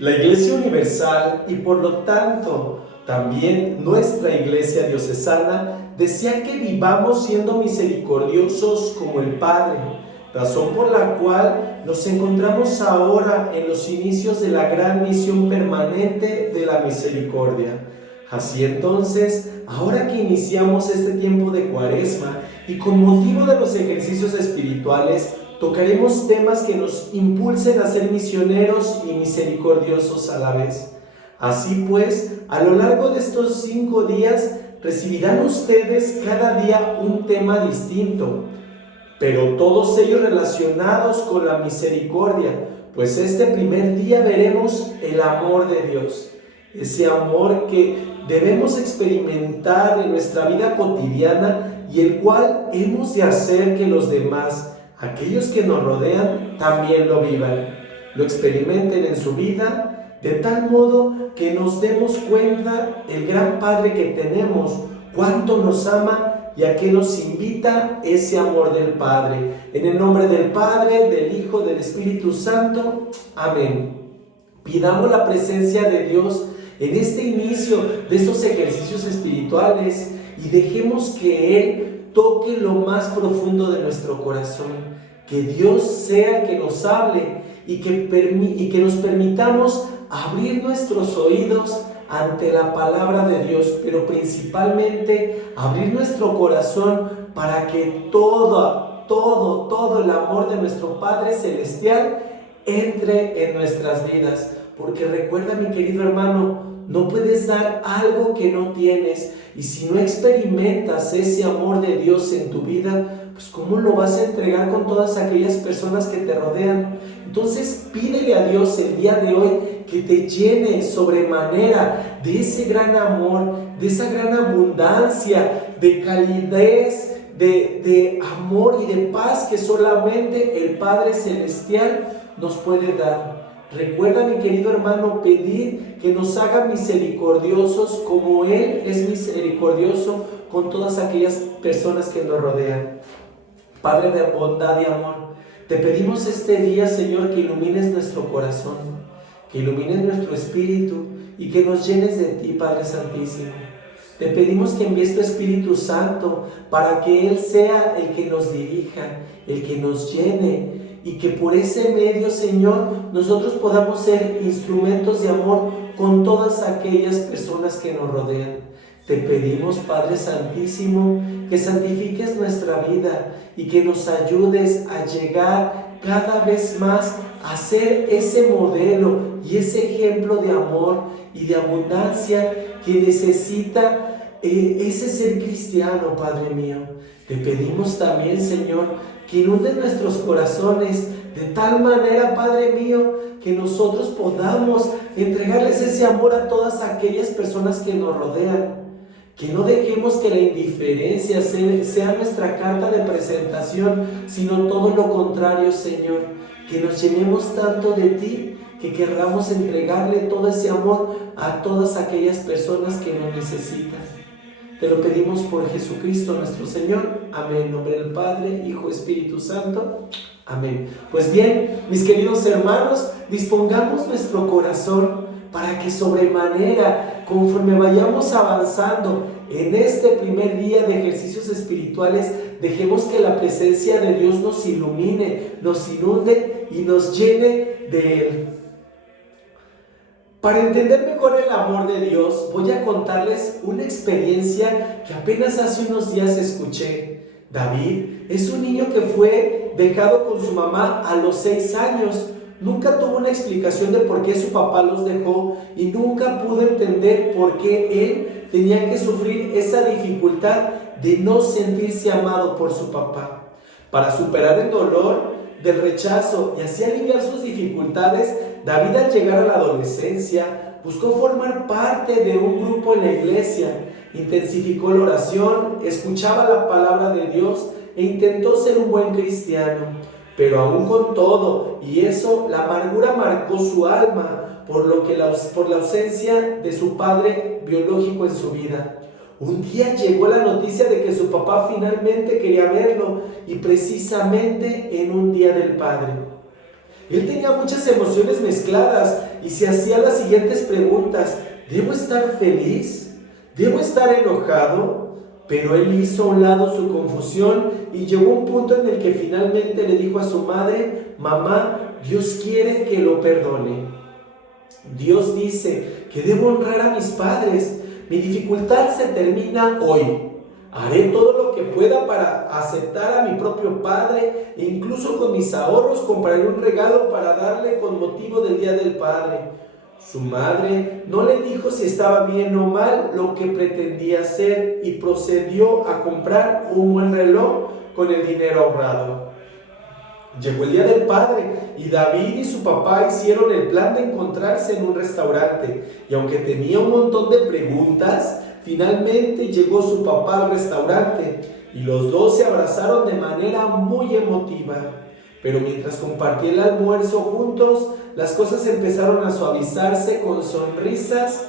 La Iglesia Universal y por lo tanto también nuestra Iglesia Diocesana desea que vivamos siendo misericordiosos como el Padre, razón por la cual nos encontramos ahora en los inicios de la gran misión permanente de la misericordia. Así entonces, ahora que iniciamos este tiempo de Cuaresma y con motivo de los ejercicios espirituales, tocaremos temas que nos impulsen a ser misioneros y misericordiosos a la vez. Así pues, a lo largo de estos 5 días recibirán ustedes cada día un tema distinto, pero todos ellos relacionados con la misericordia, pues este primer día veremos el amor de Dios, ese amor que debemos experimentar en nuestra vida cotidiana y el cual hemos de hacer que los demás, aquellos que nos rodean, también lo vivan, lo experimenten en su vida, de tal modo que nos demos cuenta el gran Padre que tenemos, cuánto nos ama y a qué nos invita ese amor del Padre. En el nombre del Padre, del Hijo, del Espíritu Santo. Amén. Pidamos la presencia de Dios en este inicio de estos ejercicios espirituales y dejemos que Él toque lo más profundo de nuestro corazón. Que Dios sea el que nos hable y que nos permitamos abrir nuestros oídos ante la palabra de Dios, pero principalmente abrir nuestro corazón para que todo el amor de nuestro Padre Celestial entre en nuestras vidas. Porque recuerda, mi querido hermano, no puedes dar algo que no tienes, y si no experimentas ese amor de Dios en tu vida, pues ¿cómo lo vas a entregar con todas aquellas personas que te rodean? Entonces pídele a Dios el día de hoy que te llene sobremanera de ese gran amor, de esa gran abundancia, de calidez, de amor y de paz que solamente el Padre Celestial nos puede dar. Recuerda, mi querido hermano, pedir que nos haga misericordiosos como Él es misericordioso con todas aquellas personas que nos rodean. Padre de bondad y amor, te pedimos este día, Señor, que ilumines nuestro corazón, que ilumines nuestro espíritu y que nos llenes de ti, Padre Santísimo. Te pedimos que envíes tu Espíritu Santo para que Él sea el que nos dirija, el que nos llene, y que por ese medio, Señor, nosotros podamos ser instrumentos de amor con todas aquellas personas que nos rodean. Te pedimos, Padre Santísimo, que santifiques nuestra vida y que nos ayudes a llegar cada vez más a ser ese modelo y ese ejemplo de amor y de abundancia que necesita ese ser cristiano, Padre mío. Te pedimos también, Señor, que inunde nuestros corazones de tal manera, Padre mío, que nosotros podamos entregarles ese amor a todas aquellas personas que nos rodean. Que no dejemos que la indiferencia sea nuestra carta de presentación, sino todo lo contrario, Señor. Que nos llenemos tanto de ti que querramos entregarle todo ese amor a todas aquellas personas que nos necesitan. Te lo pedimos por Jesucristo nuestro Señor. Amén. En nombre del Padre, Hijo, Espíritu Santo. Amén. Pues bien, mis queridos hermanos, dispongamos nuestro corazón para que sobremanera, conforme vayamos avanzando en este primer día de ejercicios espirituales, dejemos que la presencia de Dios nos ilumine, nos inunde y nos llene de Él. Para entender mejor el amor de Dios, voy a contarles una experiencia que apenas hace unos días escuché. David es un niño que fue dejado con su mamá a los 6 años. Nunca tuvo una explicación de por qué su papá los dejó y nunca pudo entender por qué él tenía que sufrir esa dificultad de no sentirse amado por su papá. Para superar el dolor del rechazo y así aliviar sus dificultades, David, al llegar a la adolescencia, buscó formar parte de un grupo en la iglesia, intensificó la oración, escuchaba la palabra de Dios e intentó ser un buen cristiano. Pero aún con todo y eso, la amargura marcó su alma por la ausencia de su padre biológico en su vida. Un día llegó la noticia de que su papá finalmente quería verlo, y precisamente en un día del padre. Él tenía muchas emociones mezcladas y se hacía las siguientes preguntas: ¿debo estar feliz? ¿Debo estar enojado? Pero él hizo a un lado su confusión y llegó a un punto en el que finalmente le dijo a su madre: mamá, Dios quiere que lo perdone. Dios dice que debo honrar a mis padres. Mi dificultad se termina hoy. Haré todo lo que pueda para aceptar a mi propio padre e incluso con mis ahorros compraré un regalo para darle con motivo del Día del Padre. Su madre no le dijo si estaba bien o mal lo que pretendía hacer y procedió a comprar un buen reloj con el dinero ahorrado. Llegó el Día del Padre y David y su papá hicieron el plan de encontrarse en un restaurante. Y aunque tenía un montón de preguntas, finalmente llegó su papá al restaurante y los dos se abrazaron de manera muy emotiva. Pero mientras compartían el almuerzo juntos, las cosas empezaron a suavizarse con sonrisas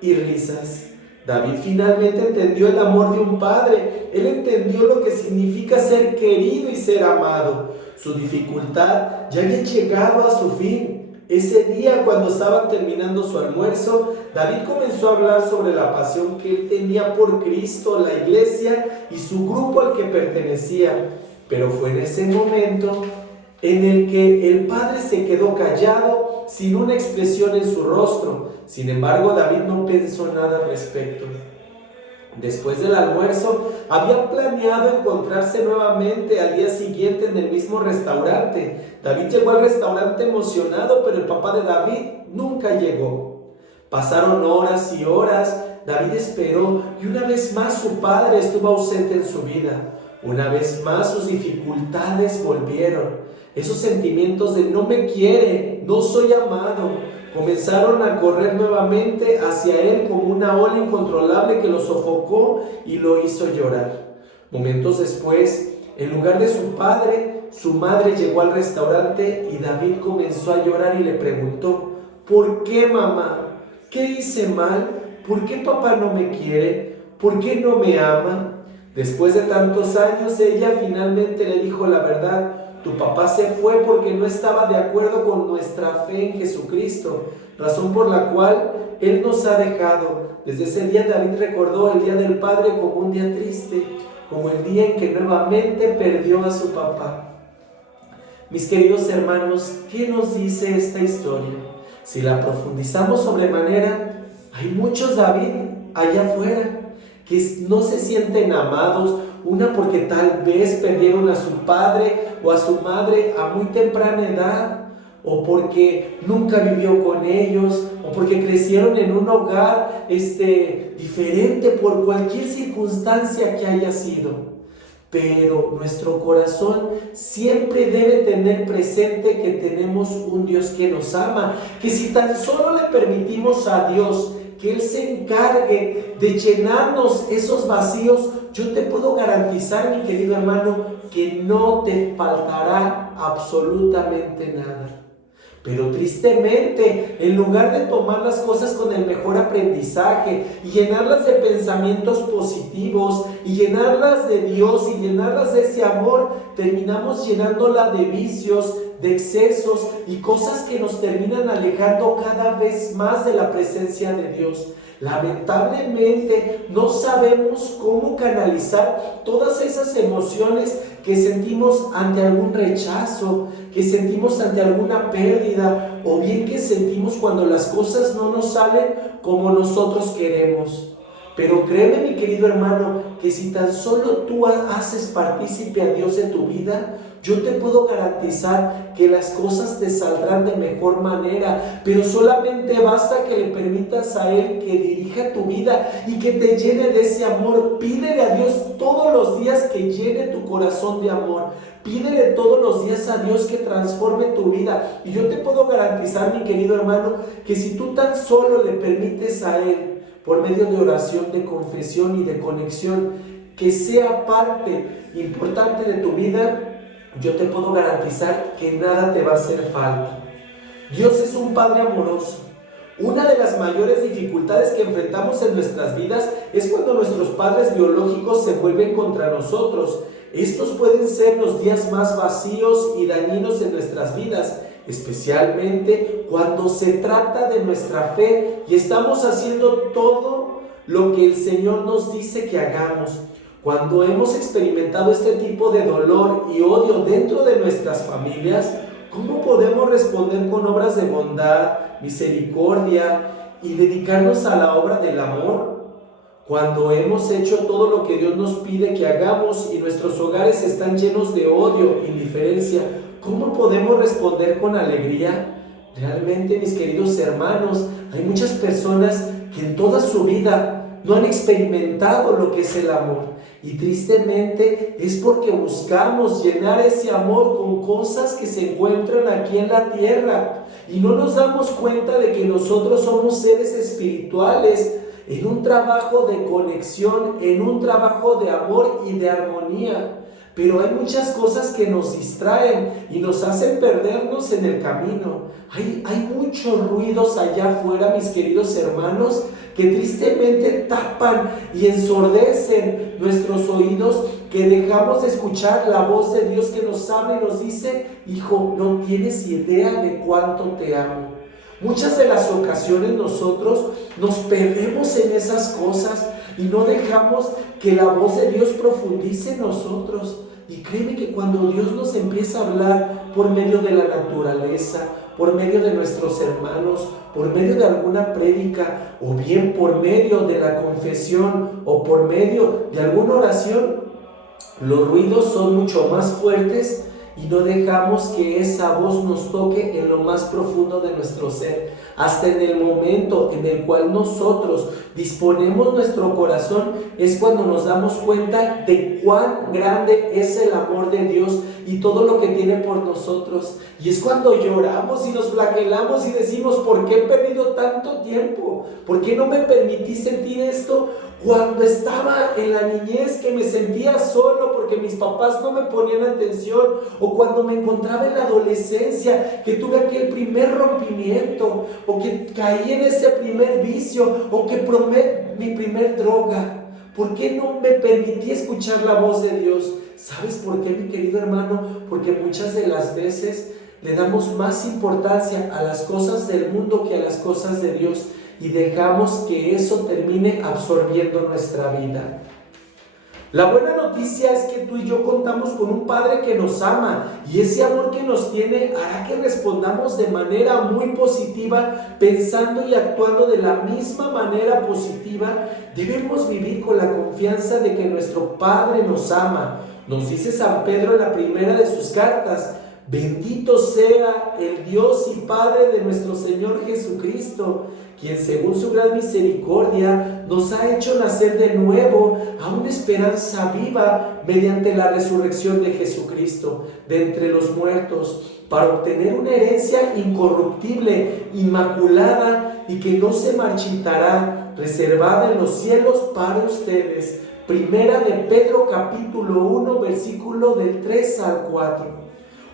y risas. David finalmente entendió el amor de un padre. Él entendió lo que significa ser querido y ser amado. Su dificultad ya había llegado a su fin. Ese día, cuando estaban terminando su almuerzo, David comenzó a hablar sobre la pasión que él tenía por Cristo, la iglesia y su grupo al que pertenecía. Pero fue en ese momento en el que el padre se quedó callado, sin una expresión en su rostro. Sin embargo, David no pensó nada al respecto. Después del almuerzo, había planeado encontrarse nuevamente al día siguiente en el mismo restaurante. David llegó al restaurante emocionado, pero el papá de David nunca llegó. Pasaron horas y horas. David esperó y una vez más su padre estuvo ausente en su vida. Una vez más sus dificultades volvieron. Esos sentimientos de no me quiere, no soy amado, comenzaron a correr nuevamente hacia él como una ola incontrolable que lo sofocó y lo hizo llorar. Momentos después, en lugar de su padre, su madre llegó al restaurante y David comenzó a llorar y le preguntó: ¿por qué, mamá? ¿Qué hice mal? ¿Por qué papá no me quiere? ¿Por qué no me ama? Después de tantos años, ella finalmente le dijo la verdad: tu papá se fue porque no estaba de acuerdo con nuestra fe en Jesucristo, razón por la cual Él nos ha dejado. Desde ese día David recordó el Día del Padre como un día triste, como el día en que nuevamente perdió a su papá. Mis queridos hermanos, ¿qué nos dice esta historia? Si la profundizamos sobremanera, hay muchos David allá afuera que no se sienten amados, una porque tal vez perdieron a su padre o a su madre a muy temprana edad, o porque nunca vivió con ellos, o porque crecieron en un hogar diferente por cualquier circunstancia que haya sido. Pero nuestro corazón siempre debe tener presente que tenemos un Dios que nos ama, que si tan solo le permitimos a Dios que Él se encargue de llenarnos esos vacíos, yo te puedo garantizar, mi querido hermano, que no te faltará absolutamente nada. Pero tristemente, en lugar de tomar las cosas con el mejor aprendizaje y llenarlas de pensamientos positivos y llenarlas de Dios y llenarlas de ese amor, terminamos llenándola de vicios, de excesos y cosas que nos terminan alejando cada vez más de la presencia de Dios. Lamentablemente no sabemos cómo canalizar todas esas emociones que sentimos ante algún rechazo, que sentimos ante alguna pérdida, o bien que sentimos cuando las cosas no nos salen como nosotros queremos. Pero créeme, mi querido hermano, que si tan solo tú haces partícipe a Dios en tu vida, yo te puedo garantizar que las cosas te saldrán de mejor manera, pero solamente basta que le permitas a Él que dirija tu vida y que te llene de ese amor. Pídele a Dios todos los días que llene tu corazón de amor. Pídele todos los días a Dios que transforme tu vida. Y yo te puedo garantizar, mi querido hermano, que si tú tan solo le permites a Él, por medio de oración, de confesión y de conexión, que sea parte importante de tu vida, yo te puedo garantizar que nada te va a hacer falta. Dios es un Padre amoroso. Una de las mayores dificultades que enfrentamos en nuestras vidas es cuando nuestros padres biológicos se vuelven contra nosotros. Estos pueden ser los días más vacíos y dañinos en nuestras vidas. especialmente cuando se trata de nuestra fe y estamos haciendo todo lo que el Señor nos dice que hagamos. Cuando hemos experimentado este tipo de dolor y odio dentro de nuestras familias, ¿cómo podemos responder con obras de bondad, misericordia y dedicarnos a la obra del amor? Cuando hemos hecho todo lo que Dios nos pide que hagamos y nuestros hogares están llenos de odio, indiferencia, ¿cómo podemos responder con alegría? Realmente, mis queridos hermanos, hay muchas personas que en toda su vida no han experimentado lo que es el amor. Y tristemente es porque buscamos llenar ese amor con cosas que se encuentran aquí en la tierra. Y no nos damos cuenta de que nosotros somos seres espirituales en un trabajo de conexión, en un trabajo de amor y de armonía. Pero hay muchas cosas que nos distraen y nos hacen perdernos en el camino. Hay muchos ruidos allá afuera, mis queridos hermanos, que tristemente tapan y ensordecen nuestros oídos, que dejamos de escuchar la voz de Dios que nos habla y nos dice: hijo, no tienes idea de cuánto te amo. Muchas de las ocasiones nosotros nos perdemos en esas cosas y no dejamos que la voz de Dios profundice en nosotros. Y créeme que cuando Dios nos empieza a hablar por medio de la naturaleza, por medio de nuestros hermanos, por medio de alguna prédica, o bien por medio de la confesión, o por medio de alguna oración, los ruidos son mucho más fuertes y no dejamos que esa voz nos toque en lo más profundo de nuestro ser. Hasta en el momento en el cual nosotros disponemos nuestro corazón es cuando nos damos cuenta de cuán grande es el amor de Dios y todo lo que tiene por nosotros. Y es cuando lloramos y nos flagelamos y decimos: ¿por qué he perdido tanto tiempo? ¿Por qué no me permití sentir esto cuando estaba en la niñez, que me sentía solo porque mis papás no me ponían atención? O cuando me encontraba en la adolescencia, que tuve aquel primer rompimiento, o que caí en ese primer vicio, o que probé mi primer droga. ¿Por qué no me permití escuchar la voz de Dios? ¿Sabes por qué, mi querido hermano? Porque muchas de las veces le damos más importancia a las cosas del mundo que a las cosas de Dios, y dejamos que eso termine absorbiendo nuestra vida. La buena noticia es que tú y yo contamos con un Padre que nos ama, y ese amor que nos tiene hará que respondamos de manera muy positiva, pensando y actuando de la misma manera positiva. Debemos vivir con la confianza de que nuestro Padre nos ama. Nos dice San Pedro en la primera de sus cartas: bendito sea el Dios y Padre de nuestro Señor Jesucristo, quien según su gran misericordia nos ha hecho nacer de nuevo a una esperanza viva mediante la resurrección de Jesucristo de entre los muertos, para obtener una herencia incorruptible, inmaculada y que no se marchitará, reservada en los cielos para ustedes. Primera de Pedro capítulo 1, versículo del 3 al 4.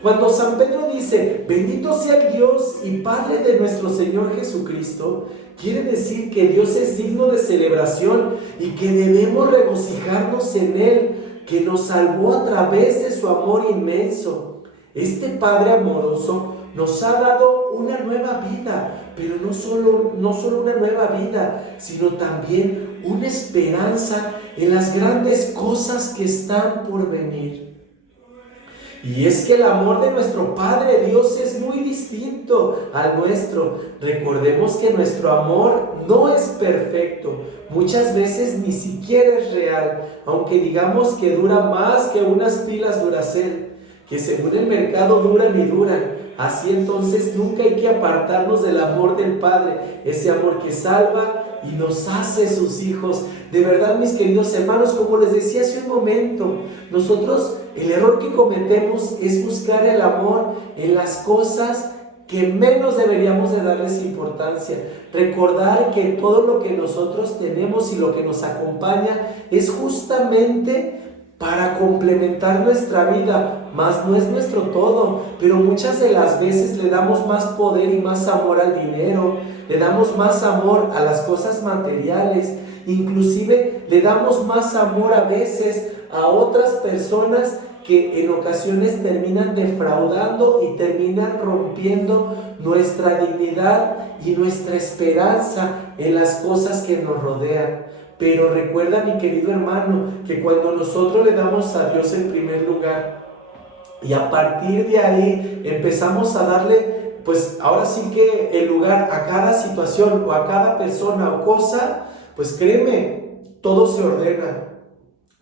Cuando San Pedro dice: bendito sea el Dios y Padre de nuestro Señor Jesucristo, quiere decir que Dios es digno de celebración y que debemos regocijarnos en Él, que nos salvó a través de su amor inmenso. Este Padre amoroso nos ha dado una nueva vida, pero no solo una nueva vida, sino también una esperanza en las grandes cosas que están por venir. Y es que el amor de nuestro Padre Dios es muy distinto al nuestro. Recordemos que nuestro amor no es perfecto. Muchas veces ni siquiera es real, aunque digamos que dura más que unas pilas Duracell, que según el mercado duran y duran. Así entonces nunca hay que apartarnos del amor del Padre, ese amor que salva y nos hace sus hijos. De verdad, mis queridos hermanos, como les decía hace un momento, nosotros el error que cometemos es buscar el amor en las cosas que menos deberíamos de darles importancia. Recordar que todo lo que nosotros tenemos y lo que nos acompaña es justamente para complementar nuestra vida, mas no es nuestro todo. Pero muchas de las veces le damos más poder y más amor al dinero, le damos más amor a las cosas materiales, inclusive le damos más amor a veces a otras personas que en ocasiones terminan defraudando y terminan rompiendo nuestra dignidad y nuestra esperanza en las cosas que nos rodean. Pero recuerda, mi querido hermano, que cuando nosotros le damos a Dios en primer lugar y a partir de ahí empezamos a darle, pues ahora sí que el lugar a cada situación o a cada persona o cosa, pues créeme, todo se ordena.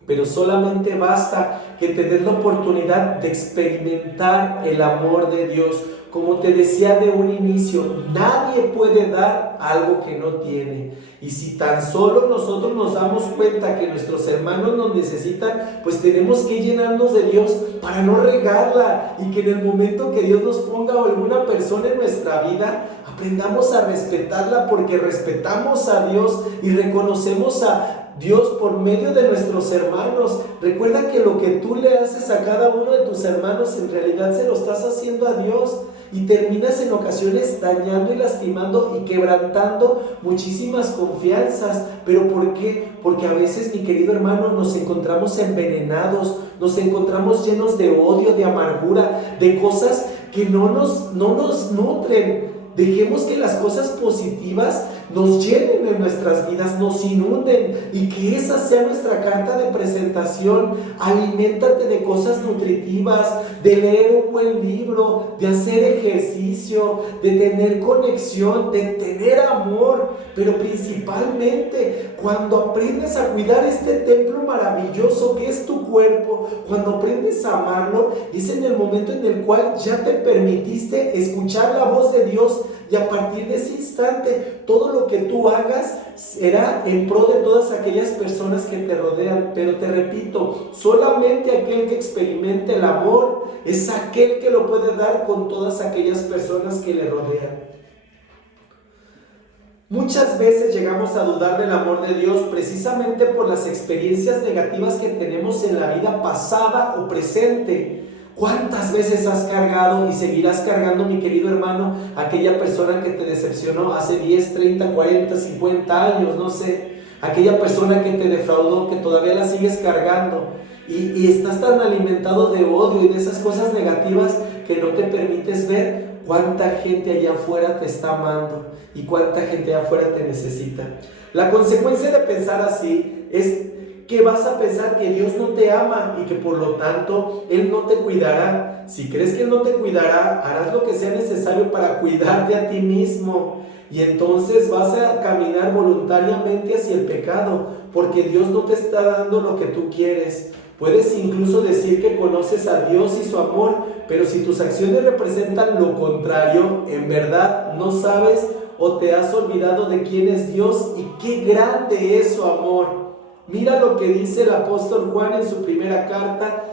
Pero solamente basta que te des la oportunidad de experimentar el amor de Dios. Como te decía de un inicio, nadie puede dar algo que no tiene. Y si tan solo nosotros nos damos cuenta que nuestros hermanos nos necesitan, pues tenemos que llenarnos de Dios para no regarla. Y que en el momento que Dios nos ponga alguna persona en nuestra vida, aprendamos a respetarla, porque respetamos a Dios y reconocemos a Dios por medio de nuestros hermanos. Recuerda que lo que tú le haces a cada uno de tus hermanos, en realidad se lo estás haciendo a Dios, y terminas en ocasiones dañando y lastimando y quebrantando muchísimas confianzas. ¿Pero por qué? Porque a veces, mi querido hermano, nos encontramos envenenados, nos encontramos llenos de odio, de amargura, de cosas que no nos nutren. Dejemos que las cosas positivas nos llenen en nuestras vidas, nos inunden, y que esa sea nuestra carta de presentación. Aliméntate de cosas nutritivas, de leer un buen libro, de hacer ejercicio, de tener conexión, de tener amor. Pero principalmente, cuando aprendes a cuidar este templo maravilloso que es tu cuerpo, cuando aprendes a amarlo, es en el momento en el cual ya te permitiste escuchar la voz de Dios. Y a partir de ese instante, todo lo que tú hagas será en pro de todas aquellas personas que te rodean. Pero te repito, solamente aquel que experimente el amor es aquel que lo puede dar con todas aquellas personas que le rodean. Muchas veces llegamos a dudar del amor de Dios precisamente por las experiencias negativas que tenemos en la vida pasada o presente. ¿Cuántas veces has cargado y seguirás cargando, mi querido hermano, aquella persona que te decepcionó hace 10, 30, 40, 50 años, no sé? Aquella persona que te defraudó, que todavía la sigues cargando, y estás tan alimentado de odio y de esas cosas negativas que no te permites ver cuánta gente allá afuera te está amando y cuánta gente allá afuera te necesita. La consecuencia de pensar así es que vas a pensar que Dios no te ama y que por lo tanto Él no te cuidará. Si crees que Él no te cuidará, harás lo que sea necesario para cuidarte a ti mismo, y entonces vas a caminar voluntariamente hacia el pecado, porque Dios no te está dando lo que tú quieres. Puedes incluso decir que conoces a Dios y su amor, pero si tus acciones representan lo contrario, en verdad no sabes o te has olvidado de quién es Dios y qué grande es su amor. Mira lo que dice el apóstol Juan en su primera carta,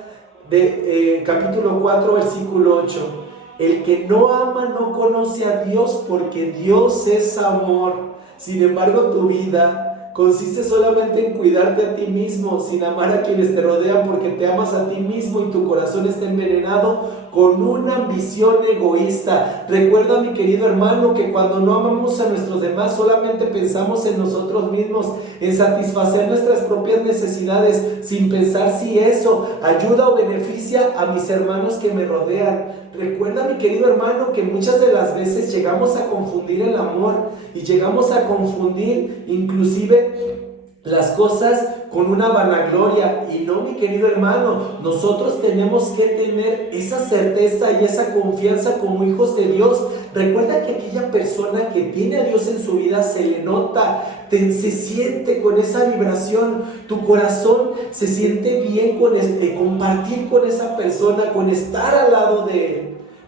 capítulo 4, versículo 8. El que no ama no conoce a Dios, porque Dios es amor. Sin embargo, tu vida consiste solamente en cuidarte a ti mismo, sin amar a quienes te rodean, porque te amas a ti mismo y tu corazón está envenenado con una ambición egoísta. Recuerda, mi querido hermano, que cuando no amamos a nuestros demás, solamente pensamos en nosotros mismos, en satisfacer nuestras propias necesidades, sin pensar si eso ayuda o beneficia a mis hermanos que me rodean. Recuerda, mi querido hermano, que muchas de las veces llegamos a confundir el amor y llegamos a confundir inclusive las cosas con una vanagloria. Y no, mi querido hermano, nosotros tenemos que tener esa certeza y esa confianza como hijos de Dios. Recuerda que aquella persona que tiene a Dios en su vida se le nota, se siente con esa vibración, tu corazón se siente bien con compartir con esa persona, con estar al lado de él.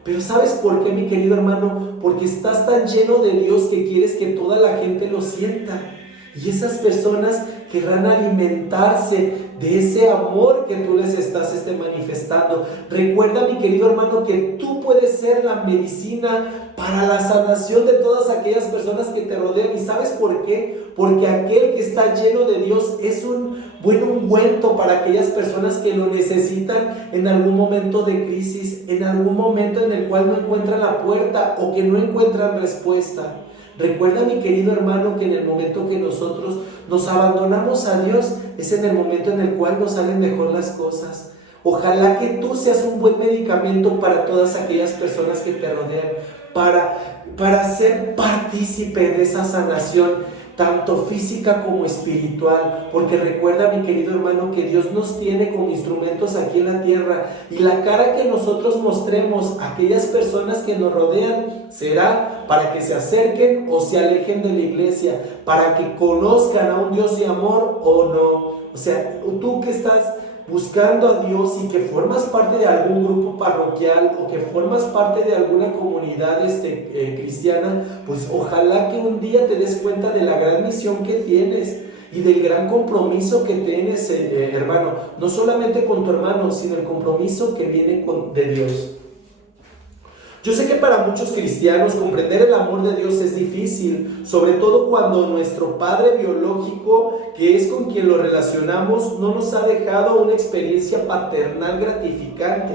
Pero ¿sabes por qué, mi querido hermano? Porque estás tan lleno de Dios que quieres que toda la gente lo sienta. Y esas personas querrán alimentarse de ese amor que tú les estás manifestando. Recuerda, mi querido hermano, que tú puedes ser la medicina para la sanación de todas aquellas personas que te rodean. ¿Y sabes por qué? Porque aquel que está lleno de Dios es un buen ungüento para aquellas personas que lo necesitan en algún momento de crisis, en algún momento en el cual no encuentran la puerta o que no encuentran respuesta. Recuerda, mi querido hermano, que en el momento que nosotros nos abandonamos a Dios, es en el momento en el cual nos salen mejor las cosas. Ojalá que tú seas un buen medicamento para todas aquellas personas que te rodean, para ser partícipe de esa sanación, tanto física como espiritual, porque recuerda, mi querido hermano, que Dios nos tiene como instrumentos aquí en la tierra, y la cara que nosotros mostremos a aquellas personas que nos rodean será para que se acerquen o se alejen de la iglesia, para que conozcan a un Dios de amor o no. O sea, tú que estás buscando a Dios y que formas parte de algún grupo parroquial o que formas parte de alguna comunidad cristiana, pues ojalá que un día te des cuenta de la gran misión que tienes y del gran compromiso que tienes, hermano, no solamente con tu hermano, sino el compromiso que viene de Dios. Yo sé que para muchos cristianos comprender el amor de Dios es difícil, sobre todo cuando nuestro padre biológico, que es con quien lo relacionamos, no nos ha dejado una experiencia paternal gratificante.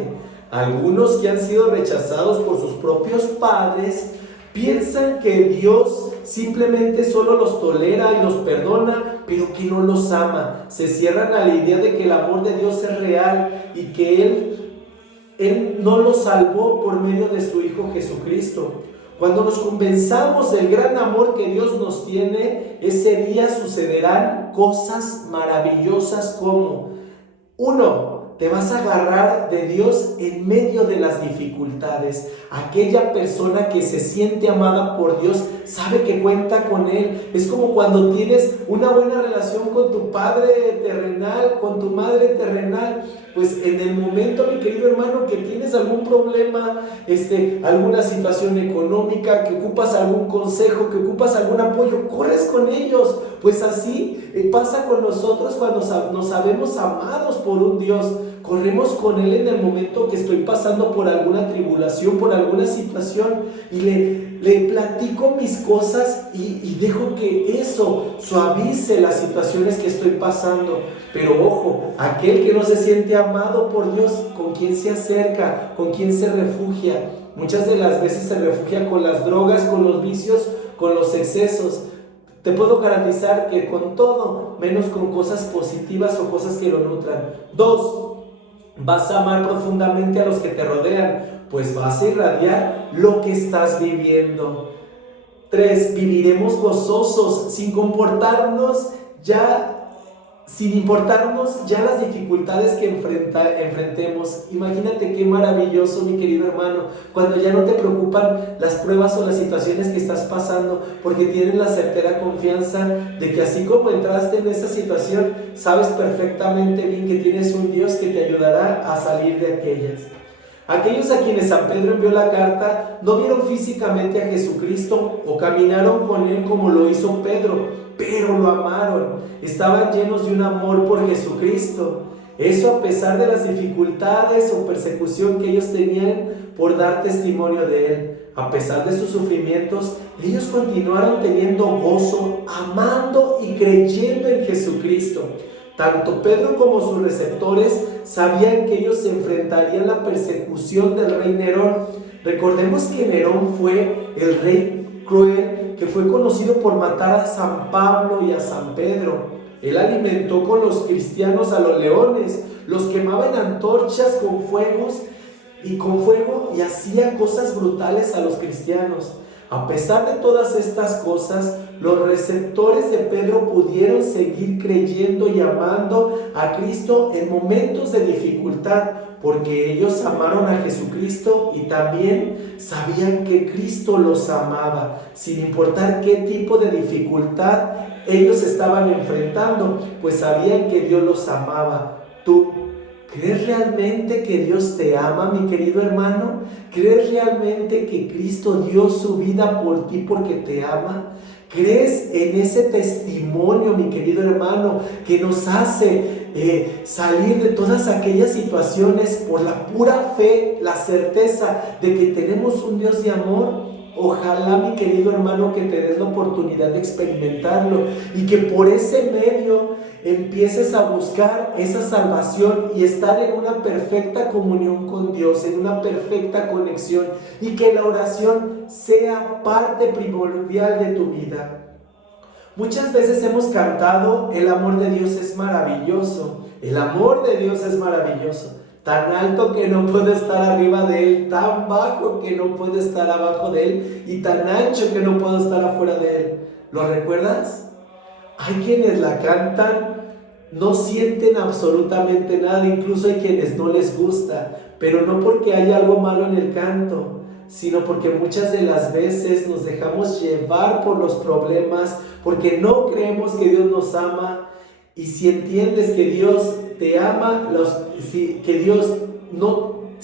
Algunos que han sido rechazados por sus propios padres piensan que Dios simplemente solo los tolera y los perdona, pero que no los ama. Se cierran a la idea de que el amor de Dios es real y que Él no los salvó por medio de su Hijo Jesucristo. Cuando nos convenzamos del gran amor que Dios nos tiene, ese día sucederán cosas maravillosas como: 1. Te vas a agarrar de Dios en medio de las dificultades. Aquella persona que se siente amada por Dios sabe que cuenta con Él. Es como cuando tienes una buena relación con tu padre terrenal, con tu madre terrenal. Pues en el momento, mi querido hermano, que tienes algún problema, alguna situación económica, que ocupas algún consejo, que ocupas algún apoyo, corres con ellos. Pues así pasa con nosotros cuando nos sabemos amados por un Dios. Corremos con Él en el momento que estoy pasando por alguna tribulación, por alguna situación, y le platico mis cosas y dejo que eso suavice las situaciones que estoy pasando. Pero ojo, aquel que no se siente amado por Dios, ¿con quién se acerca? ¿Con quién se refugia? Muchas de las veces se refugia con las drogas, con los vicios, con los excesos. Te puedo garantizar que con todo, menos con cosas positivas o cosas que lo nutran. 2. Vas a amar profundamente a los que te rodean, pues vas a irradiar lo que estás viviendo. 3. Viviremos gozosos sin importarnos ya las dificultades que enfrentemos. Imagínate qué maravilloso, mi querido hermano, cuando ya no te preocupan las pruebas o las situaciones que estás pasando, porque tienes la certera confianza de que así como entraste en esa situación, sabes perfectamente bien que tienes un Dios que te ayudará a salir de aquellas. Aquellos a quienes San Pedro envió la carta no vieron físicamente a Jesucristo o caminaron con Él como lo hizo Pedro, pero lo amaron. Estaban llenos de un amor por Jesucristo. Eso a pesar de las dificultades o persecución que ellos tenían por dar testimonio de Él. A pesar de sus sufrimientos, ellos continuaron teniendo gozo, amando y creyendo en Jesucristo. Tanto Pedro como sus receptores sabían que ellos se enfrentarían a la persecución del rey Nerón. Recordemos que Nerón fue el rey cruel que fue conocido por matar a San Pablo y a San Pedro. Él alimentó con los cristianos a los leones, los quemaba en antorchas con fuego y hacía cosas brutales a los cristianos. A pesar de todas estas cosas, los receptores de Pedro pudieron seguir creyendo y amando a Cristo en momentos de dificultad, porque ellos amaron a Jesucristo y también sabían que Cristo los amaba, sin importar qué tipo de dificultad ellos estaban enfrentando, pues sabían que Dios los amaba. ¿Tú crees realmente que Dios te ama, mi querido hermano? ¿Crees realmente que Cristo dio su vida por ti porque te ama? ¿Crees en ese testimonio, mi querido hermano, que nos hace salir de todas aquellas situaciones por la pura fe, la certeza de que tenemos un Dios de amor? Ojalá, mi querido hermano, que te des la oportunidad de experimentarlo y que por ese medio empieces a buscar esa salvación y estar en una perfecta comunión con Dios, en una perfecta conexión, y que la oración sea parte primordial de tu vida. Muchas veces hemos cantado: el amor de Dios es maravilloso, el amor de Dios es maravilloso. tan alto que no puedo estar arriba de Él, tan bajo que no puedo estar abajo de Él y tan ancho que no puedo estar afuera de Él. ¿Lo recuerdas? Hay quienes la cantan, no sienten absolutamente nada, incluso hay quienes no les gusta, pero no porque haya algo malo en el canto, sino porque muchas de las veces nos dejamos llevar por los problemas, porque no creemos que Dios nos ama. Y si entiendes que Dios te ama, si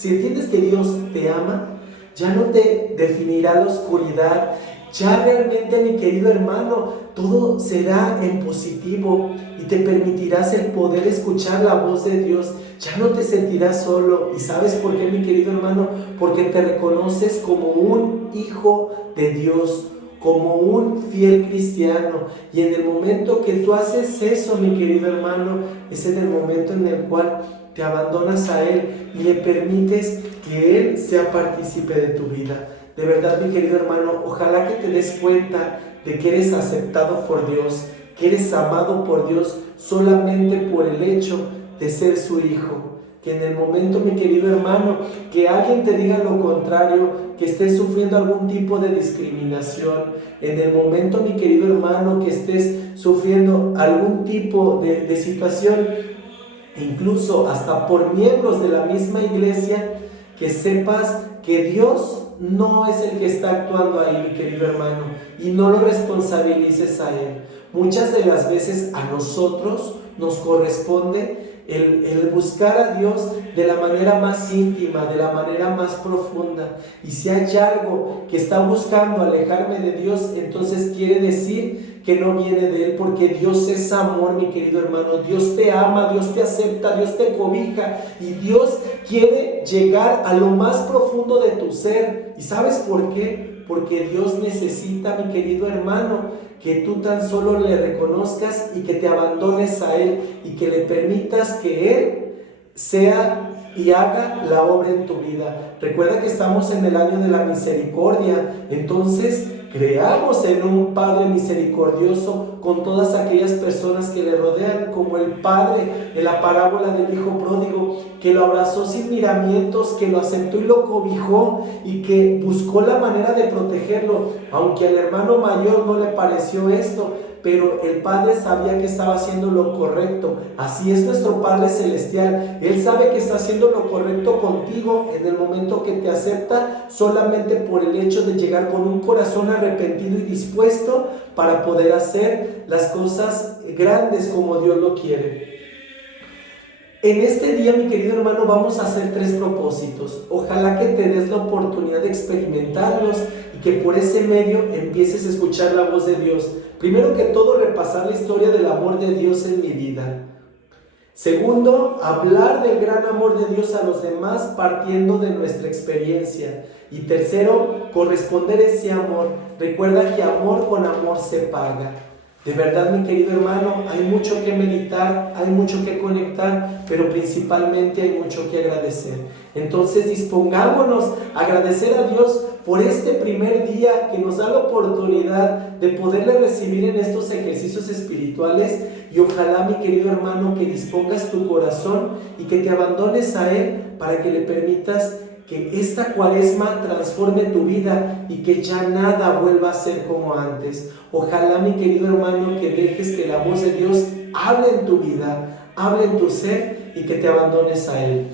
entiendes que Dios te ama, ya no te definirá la oscuridad. Ya realmente, mi querido hermano, todo será en positivo y te permitirás el poder escuchar la voz de Dios. Ya no te sentirás solo. ¿Y sabes por qué, mi querido hermano? Porque te reconoces como un hijo de Dios, como un fiel cristiano. Y en el momento que tú haces eso, mi querido hermano, es en el momento en el cual te abandonas a Él y le permites que Él sea partícipe de tu vida. De verdad, mi querido hermano, ojalá que te des cuenta de que eres aceptado por Dios, que eres amado por Dios solamente por el hecho de ser su hijo. Que en el momento, mi querido hermano, que alguien te diga lo contrario, que estés sufriendo algún tipo de discriminación, en el momento, mi querido hermano, que estés sufriendo algún tipo de situación, incluso hasta por miembros de la misma iglesia, que sepas que Dios no es el que está actuando ahí, mi querido hermano, y no lo responsabilices a Él. Muchas de las veces a nosotros nos corresponde el buscar a Dios de la manera más íntima, de la manera más profunda. Y si hay algo que está buscando alejarme de Dios, entonces quiere decir que no viene de Él, porque Dios es amor, mi querido hermano. Dios te ama, Dios te acepta, Dios te cobija y Dios quiere llegar a lo más profundo de tu ser. ¿Y sabes por qué? Porque Dios necesita, mi querido hermano, que tú tan solo le reconozcas y que te abandones a Él y que le permitas que Él sea y haga la obra en tu vida. Recuerda que estamos en el año de la misericordia, entonces creamos en un Padre misericordioso con todas aquellas personas que le rodean, como el Padre en la parábola del Hijo Pródigo, que lo abrazó sin miramientos, que lo aceptó y lo cobijó y que buscó la manera de protegerlo, aunque al hermano mayor no le pareció esto, pero el Padre sabía que estaba haciendo lo correcto. Así es nuestro Padre Celestial. Él sabe que está haciendo lo correcto contigo en el momento que te acepta, solamente por el hecho de llegar con un corazón arrepentido y dispuesto para poder hacer las cosas grandes como Dios lo quiere. En este día, mi querido hermano, vamos a hacer 3 propósitos. Ojalá que te des la oportunidad de experimentarlos y que por ese medio empieces a escuchar la voz de Dios. Primero que todo, repasar la historia del amor de Dios en mi vida. Segundo, hablar del gran amor de Dios a los demás partiendo de nuestra experiencia. Y tercero, corresponder ese amor. Recuerda que amor con amor se paga. De verdad, mi querido hermano, hay mucho que meditar, hay mucho que conectar, pero principalmente hay mucho que agradecer. Entonces dispongámonos a agradecer a Dios por este primer día que nos da la oportunidad de poderle recibir en estos ejercicios espirituales. Y ojalá, mi querido hermano, que dispongas tu corazón y que te abandones a Él para que le permitas que esta cuaresma transforme tu vida y que ya nada vuelva a ser como antes. Ojalá, mi querido hermano, que dejes que la voz de Dios hable en tu vida, hable en tu ser y que te abandones a Él.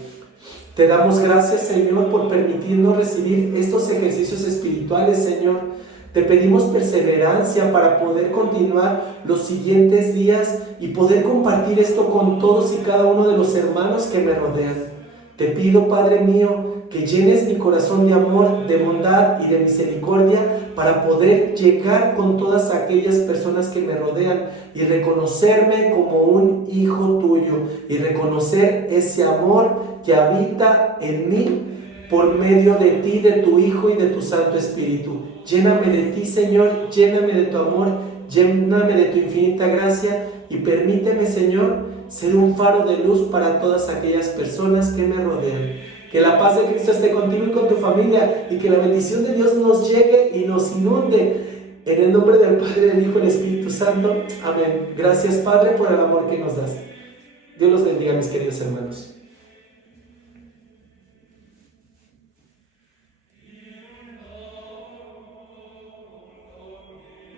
Te damos gracias, Señor, por permitirnos recibir estos ejercicios espirituales, Señor. Te pedimos perseverancia para poder continuar los siguientes días y poder compartir esto con todos y cada uno de los hermanos que me rodean. Te pido, Padre mío, que llenes mi corazón de amor, de bondad y de misericordia para poder llegar con todas aquellas personas que me rodean y reconocerme como un hijo tuyo y reconocer ese amor que habita en mí por medio de ti, de tu Hijo y de tu Santo Espíritu. Lléname de ti, Señor, lléname de tu amor, lléname de tu infinita gracia y permíteme, Señor, ser un faro de luz para todas aquellas personas que me rodean. Que la paz de Cristo esté contigo y con tu familia y que la bendición de Dios nos llegue y nos inunde. En el nombre del Padre, del Hijo y del Espíritu Santo. Amén. Gracias, Padre, por el amor que nos das. Dios los bendiga, mis queridos hermanos.